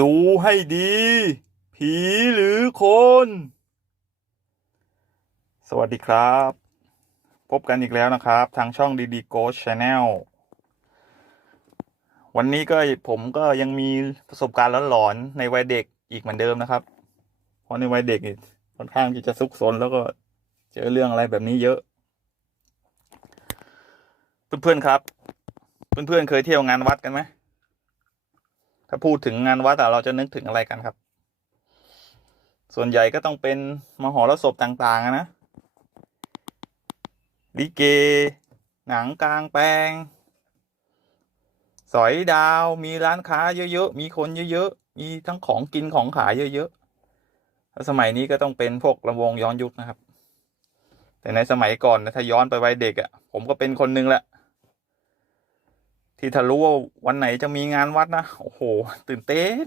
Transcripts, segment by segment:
ดูให้ดี ผีหรือคน สวัสดีครับ พบกันอีกแล้วนะครับ ทางช่องดีดีโกชชาแนลวันนี้ก็ผมก็ยังมีประสบการณ์หลอนๆในวัยเด็กอีกเหมือนเดิมนะครับ เพราะในวัยเด็กค่อนข้างที่จะซุกซนแล้วก็เจอเรื่องอะไรแบบนี้เยอะ เพื่อนๆครับ เพื่อนๆเคยเที่ยวงานวัดกันไหม ถ้าพูดถึงงานวัดเราจะนึกถึงอะไรกันครับ ส่วนใหญ่ก็ต้องเป็นมหรสพต่าง ๆ นะลิเก หนังกลางแปลง สอยดาว มีร้านค้าเยอะ ๆ มีคนเยอะ ๆ มีทั้งของกินของขายเยอะ ๆ แล้วสมัยนี้ก็ต้องเป็นพวกลำวงย้อนยุคนะครับ แต่ในสมัยก่อนนะถ้าย้อนไปวัยเด็กอะผมก็เป็นคนหนึงแหละ ที่ถ้ารู้ว่าวันไหนจะมีงานวัดนะ โอ้โห ตื่นเต้น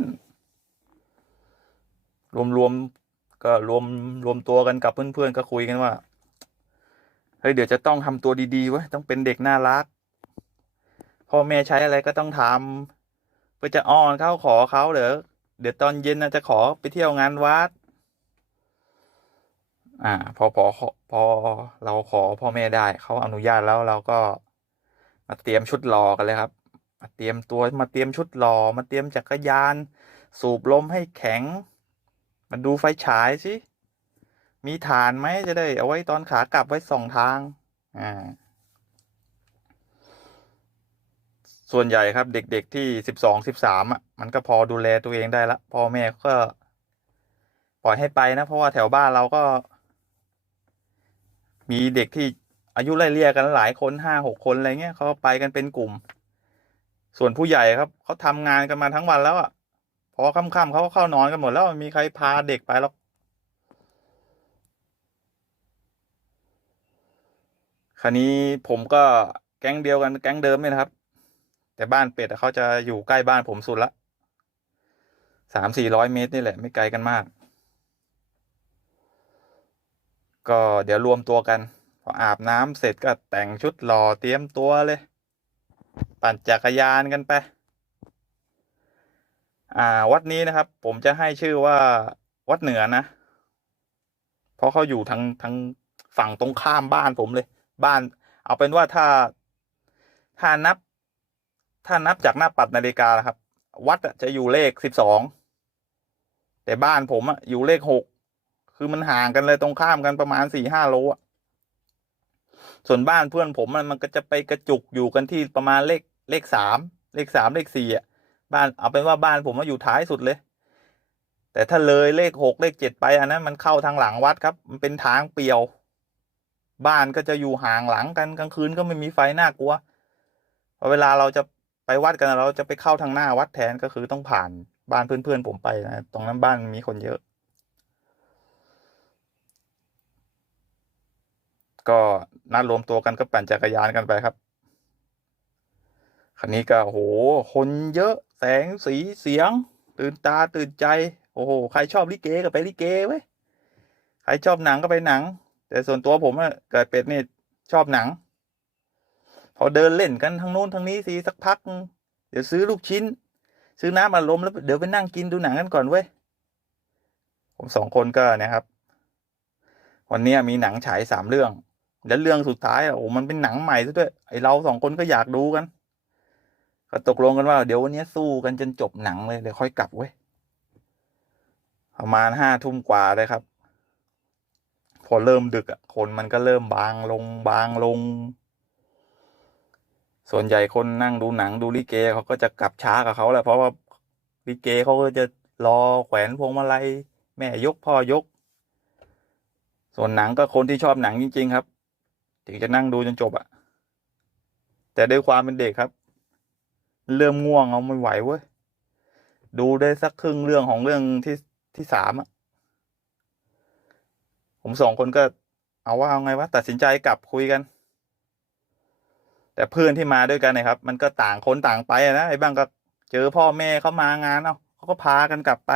รวมรวมๆก็รวมรวมตัวกันกับเพื่อนๆก็คุยกันว่า เฮ้ยเดี๋ยวจะต้องทำตัวดีๆว้ต้องเป็นเด็กน่ารัก พ่อแม่ใช้อะไรก็ต้องทำเพื่อจะอ้อนเขาขอเขาเดี๋ยวเดี๋ยวตอนเย็นนะจะขอไปเที่ยวงานวัด อ่า พอพอพอเราขอพ่อแม่ได้ เขาอนุญาตแล้วเราก็ มาเตรียมชุดรอกันเลยครับ มาเตรียมตัวมาเตรียมชุดรอมาเตรียมจักรยาน สูบลมให้แข็ง มาดูไฟฉายสิ มีฐานไหมจะได้เอาไว้ตอนขากลับไว้สองทาง อ่า ส่วนใหญ่ครับเด็กๆที่สิบสองสิบสามอะมันก็พอดูแลตัวเองได้ละพ่อแม่ก็ ปล่อยให้ไปนะ เพราะว่าแถวบ้านเราก็ มีเด็กที่ อายุไล่เลี่ยกันหลายคนห้าหกคนอะไรเงี้ยเขาไปกันเป็นกลุ่ม ส่วนผู้ใหญ่ครับเขาทำงานกันมาทั้งวันแล้วอะพอค่ำๆเขาก็เข้านอนกันหมดแล้วมีใครพาเด็กไปหรอกคราวนี้ผมก็แก๊งเดียวกันแก๊งเดิมเนี่ยนะครับ แต่บ้านเป็ดเขาจะอยู่ใกล้บ้านผมสุดละสามสี่ร้อยเมตรนี่แหละไม่ไกลกันมาก ก็เดี๋ยวรวมตัวกัน พออาบน้ำเสร็จก็แต่งชุดหล่อเตรียมตัวเลย ปั่นจักรยานกันไป อ่า วัดนี้นะครับ ผมจะให้ชื่อว่าวัดเหนือนะ เพราะเขาอยู่ทางทางฝั่งตรงข้ามบ้านผมเลย บ้าน เอาเป็นว่าถ้าถ้านับ ถ้านับจากหน้าปัดนาฬิกาครับ วัดจะอยู่เลขสิบสองแต่บ้านผมอะอยู่เลขหกคือมันห่างกันเลยตรงข้ามกันประมาณสี่ห้าโลอะ ส่วนบ้านเพื่อนผมมันมันก็จะไปกระจุกอยู่กันที่ประมาณเลขเลขสามเลขสามเลขสี่อะบ้านเอาเป็นว่าบ้านผมมาอยู่ท้ายสุดเลย แต่ถ้าเลยเลขหกเลขเจ็ดไปอันนั้นมันเข้าทางหลังวัดครับ มันเป็นทางเปี่ยว บ้านก็จะอยู่ห่างหลังกันกลางคืนก็ไม่มีไฟน่ากลัวพอเวลาเราจะไปวัดกันเราจะไปเข้าทางหน้าวัดแทนก็คือต้องผ่านบ้านเพื่อนๆผมไปนะตรงนั้นบ้านมีคนเยอะ ก็นัดรวมตัวกันก็ปั่นจักรยานกันไปครับ คันนี้ก็โหคนเยอะแสงสีเสียง ตื่นตาตื่นใจ โอ้โหใครชอบลิเกก็ไปลิเกเว้ยใครชอบหนังก็ไปหนัง แต่ส่วนตัวผมอะเกิดเป็ดนี่ชอบหนัง พอเดินเล่นกันทั้งนู้นทั้งนี้สิสักพัก เดี๋ยวซื้อลูกชิ้น ซื้อน้ำอัดลมแล้วเดี๋ยวไปนั่งกินดูหนังกันก่อนเว้ยผมสองคนก็เนะครับ วันนี้มีหนังฉายสามเรื่อง แล้วเรื่องสุดท้ายอะโอ้มันเป็นหนังใหม่ซะด้วยไอเราสองคนก็อยากดูกัน ก็ตกลงกันว่า เดี๋ยววันนี้สู้กันจนจบหนังเลยเดี๋ยวค่อยกลับเว้ยประมาณห้าทุ่มกว่าเลยครับ พอเริ่มดึกอะคนมันก็เริ่มบางลงบางลง ส่วนใหญ่คนนั่งดูหนังดูลิเกเขาก็จะกลับช้ากับเขาแหละเพราะว่าลิเกเขาก็จะรอแขวนพวงมาลัยแม่ยกพ่อยก ส่วนหนังก็คนที่ชอบหนังจริง ๆ ครับ ถึงจะนั่งดูจนจบอะแต่ด้วยความเป็นเด็กครับ เริ่มง่วงเอาไม่ไหวเว้ยดูได้สักครึ่งเรื่องของเรื่องที่ที่สามอะผมสองคนก็ เอาว่าเอาไงวะตัดสินใจกลับคุยกัน แต่เพื่อนที่มาด้วยกันเนี่ยครับ มันก็ต่างคนต่างไปนะไอ้บ้างก็เจอพ่อแม่เขามางานเอ้าเขาก็พากันกลับไป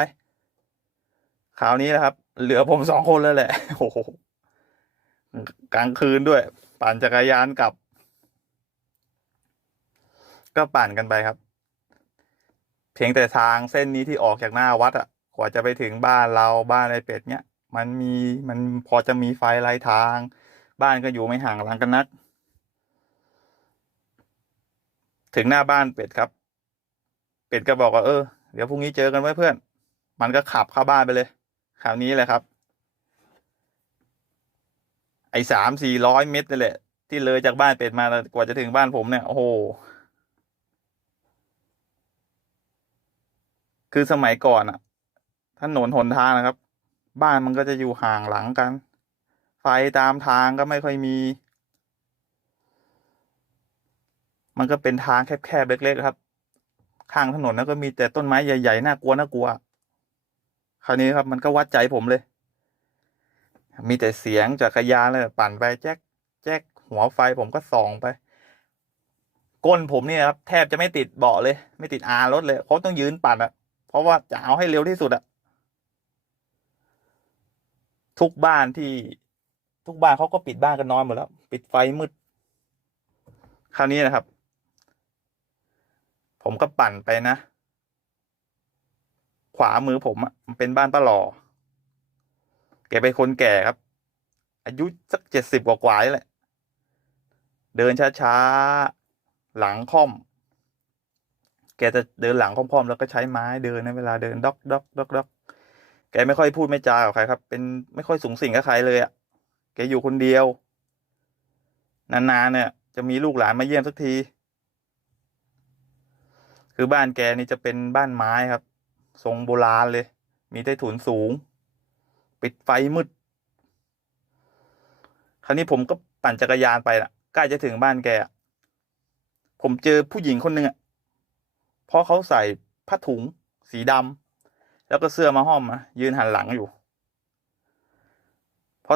คราวนี้นะครับ เหลือผมสองคนแล้วแหละโอ้โห กลางคืนด้วย ปั่นจักรยานกลับ ก็ปั่นกันไปครับ เพียงแต่ทางเส้นนี้ที่ออกจากหน้าวัดอะกว่าจะไปถึงบ้านเราบ้านไอ้เป็ดเนี้ย มันมีมันพอจะมีไฟไล่ทาง บ้านก็อยู่ไม่ห่างหลังกันนัก ถึงหน้าบ้านเป็ดครับ เป็ดก็บอกว่าเออเดี๋ยวพรุ่งนี้เจอกันไว้เพื่อน มันก็ขับเข้าบ้านไปเลย คราวนี้แหละครับ ไอ้สามสี่ร้อยเมตรนี่แหละ ที่เลยจากบ้านเป็ดมากว่าจะถึงบ้านผมเนี่ยโอ้โหคือสมัยก่อนอะถนนหนทางนะครับ บ้านมันก็จะอยู่ห่างหลังกัน ไฟตามทางก็ไม่ค่อยมี มันก็เป็นทางแคบๆเล็กๆครับ ข้างถนนแล้วก็มีแต่ต้นไม้ใหญ่ๆน่ากลัวน่ากลัว คราวนี้ครับมันก็วัดใจผมเลย มีแต่เสียงจักรยานเลยปั่นไปแจ๊กแจ๊กหัวไฟผมก็ส่องไป ก้นผมเนี่ยครับ แทบจะไม่ติดเบาะเลย ไม่ติดอารถเลยเพราะต้องยืนปั่นอะเพราะว่าจะเอาให้เร็วที่สุดอะทุกบ้านที่ทุกบ้านเขาก็ปิดบ้านกันนอนหมดแล้ว ปิดไฟมืด คราวนี้นะครับ ผมก็ปั่นไปนะ ขวามือผมอะมันเป็นบ้านป้าหล่อ แกเป็นคนแก่ครับ อายุสักเจ็ดสิบกว่าๆนี่แหละ เดินช้าๆ หลังค่อม แกจะเดินหลังค่อมๆ แล้วก็ใช้ไม้เดินในเวลาเดินด็อกด็อกด็อกด็อกแกไม่ค่อยพูดไม่จากับใครครับ เป็นไม่ค่อยสูงสิงกับใครเลยอะ่ะ แกอยู่คนเดียว นานๆเนี่ย จะมีลูกหลานมาเยี่ยมสักที คือบ้านแกนี่จะเป็นบ้านไม้ครับ ทรงโบราณเลย มีใต้ถุนสูง ปิดไฟมืด คราวนี้ผมก็ปั่นจักรยานไปน่ะใกล้จะถึงบ้านแกผมเจอผู้หญิงคนหนึ่งอะเพราะเขาใส่ผ้าถุง สีดำแล้วก็เสื้อมาห้อมอะยืนหันหลังอยู่พอ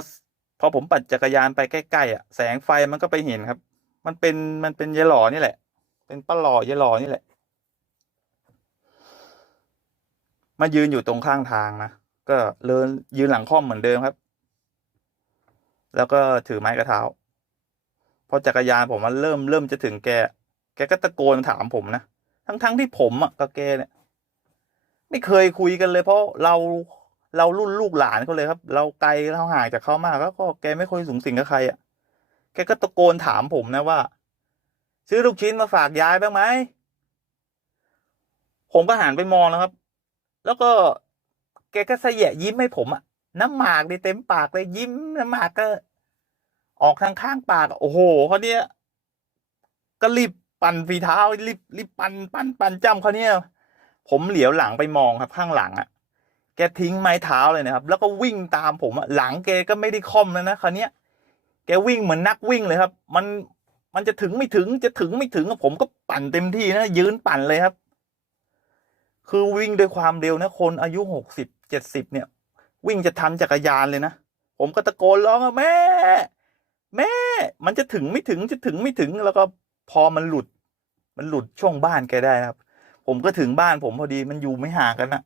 พอผมปั่นจักรยานไปใกล้ๆอะแสงไฟมันก็ไปเห็นครับ มันเป็นมันเป็นยายหล่อนี่แหละ เป็นป้าหล่อยายหล่อนี่แหละ มายืนอยู่ตรงข้างทางนะ ก็เลินยืนหลังค่อมเหมือนเดิมครับ แล้วก็ถือไม้กระเท้าพอจักรยานผมมันเริ่มเริ่มจะถึงแก แกก็ตะโกนถามผมนะทั้งทั้งที่ผมอะกับแกเนี่ย ไม่เคยคุยกันเลย เพราะเราเรารุ่นลูกหลานเขาเลยครับ เราไกลเราห่างจากเขามากแล้วก็แกไม่ค่อยสูงสิงกับใครอะแกก็ตะโกนถามผมนะว่า ซื้อลูกชิ้นมาฝากยายบ้างไหมผมก็หันไปมองนะครับ แล้วก็ แกก็เสยะยิ้มให้ผมอะน้ำหมากนี่เต็มปากเลยยิ้มน้ำหมากก็ ออกทางข้างปากโอ้โหเขาเนี้ยก็รีบปั่นฝีเท้ารีบรีบปั่นปั่นปั่นจ้ำเขาเนี้ยผมเหลียวหลังไปมองครับข้างหลังอะแกทิ้งไม้เท้าเลยนะครับ แล้วก็วิ่งตามผมอะหลังแกก็ไม่ได้ค่อมแล้วนะคราวเนี้ยแกวิ่งเหมือนนักวิ่งเลยครับ มันมันจะถึงไม่ถึงจะถึงไม่ถึงผมก็ปั่นเต็มที่นะยืนปั่นเลยครับ คือวิ่งด้วยความเร็วนะคนอายุหกสิบ เจ็ดสิบเนี่ย วิ่งจะทันจักรยานเลยนะ ผมก็ตะโกนร้องอะแม่ แม่ มันจะถึงไม่ถึงจะถึงไม่ถึงแล้วก็พอมันหลุด มันหลุดช่วงบ้านแกได้นะครับ ผมก็ถึงบ้านผมพอดีมันอยู่ไม่ห่างกันนะ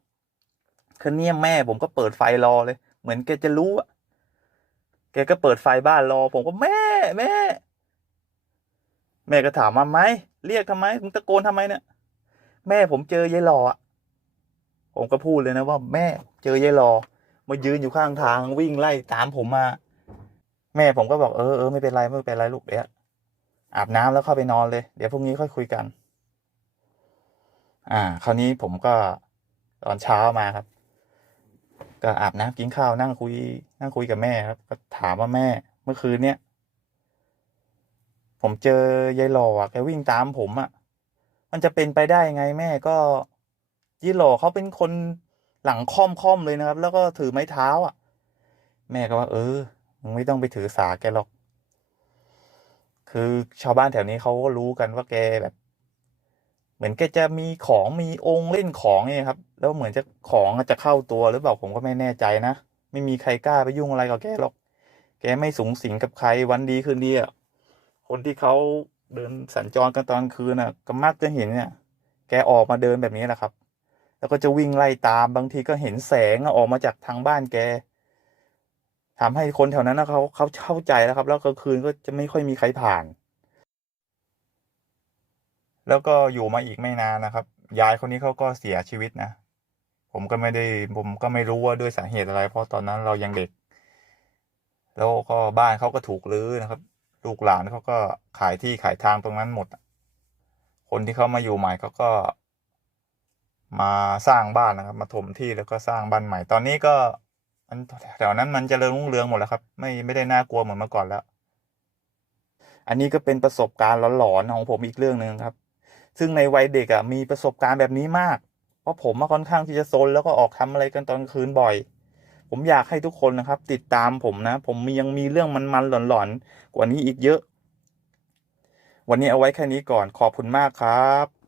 คืนนี้แม่ผมก็เปิดไฟรอเลย เหมือนแกจะรู้อะแกก็เปิดไฟบ้านรอ ผมก็แม่แม่ แม่ก็ถามมาไหมเรียกทำไมมึงตะโกนทำไมเนี่ยแม่ผมเจอยายหล่ออะ ผมก็พูดเลยนะว่าแม่เจอยายหล่อมายืนอยู่ข้างทางวิ่งไล่ตามผมมา แม่ผมก็บอกเออเออไม่เป็นไรไม่เป็นไรลูกเดี๋ยวอาบน้ำแล้วเข้าไปนอนเลย เดี๋ยวพรุ่งนี้ค่อยคุยกัน อ่า คราวนี้ผมก็ตอนเช้ามาครับ ก็อาบน้ำกินข้าวนั่งคุย นั่งคุยกับแม่ครับ ก็ถามว่าแม่ เมื่อคืนเนี้ยผมเจอยายหล่ออะแกวิ่งตามผมอะ มันจะเป็นไปได้ไงแม่ก็ ยี่หล่อเขาเป็นคนหลังค่อมค่อมเลยนะครับ แล้วก็ถือไม้เท้าอะ แม่ก็ว่า เออมึงไม่ต้องไปถือสาแกหรอก คือชาวบ้านแถวนี้เขาก็รู้กันว่าแกแบบ เหมือนแกจะมีของมีองค์เล่นของเนี่ยครับ แล้วเหมือนจะของจะเข้าตัวหรือเปล่าผมก็ไม่แน่ใจนะไม่มีใครกล้าไปยุ่งอะไรกับแกหรอก แกไม่สูงสิงกับใครวันดีคืนดีอะคนที่เขาเดินสัญจรกันตอนคืนน่ะ ก็มักจะเห็นเนี่ย แกออกมาเดินแบบนี้แหละครับ แล้วก็จะวิ่งไล่ตามบางทีก็เห็นแสงออกมาจากทางบ้านแกทำให้คนแถวนั้นนะเขาเขาเข้าใจแล้วครับ แล้วกลางคืนก็จะไม่ค่อยมีใครผ่าน แล้วก็อยู่มาอีกไม่นานนะครับ ยายคนนี้เขาก็เสียชีวิตนะ ผมก็ไม่ได้ผมก็ไม่รู้ว่าด้วยสาเหตุอะไร เพราะตอนนั้นเรายังเด็ก แล้วก็บ้านเขาก็ถูกรื้อนะครับ ลูกหลานเขาก็ขายที่ขายทางตรงนั้นหมด คนที่เขามาอยู่ใหม่เขาก็ มาสร้างบ้านนะครับ มาถมที่แล้วก็สร้างบ้านใหม่ ตอนนี้ก็มันแถวนั้นมันเจริญรุ่งเรืองหมดแล้วครับ ไม่ไม่ได้น่ากลัวเหมือนเมื่อก่อนแล้ว อันนี้ก็เป็นประสบการณ์หลอนๆของผมอีกเรื่องหนึ่งครับ ซึ่งในวัยเด็กอะมีประสบการณ์แบบนี้มาก เพราะผมมาค่อนข้างที่จะโซนแล้วก็ออกทำอะไรกันตอนคืนบ่อย ผมอยากให้ทุกคนนะครับ ติดตามผมนะ ผมยังมีเรื่องมันๆหลอนๆกว่านี้อีกเยอะ วันนี้เอาไว้แค่นี้ก่อนขอบคุณมากครับ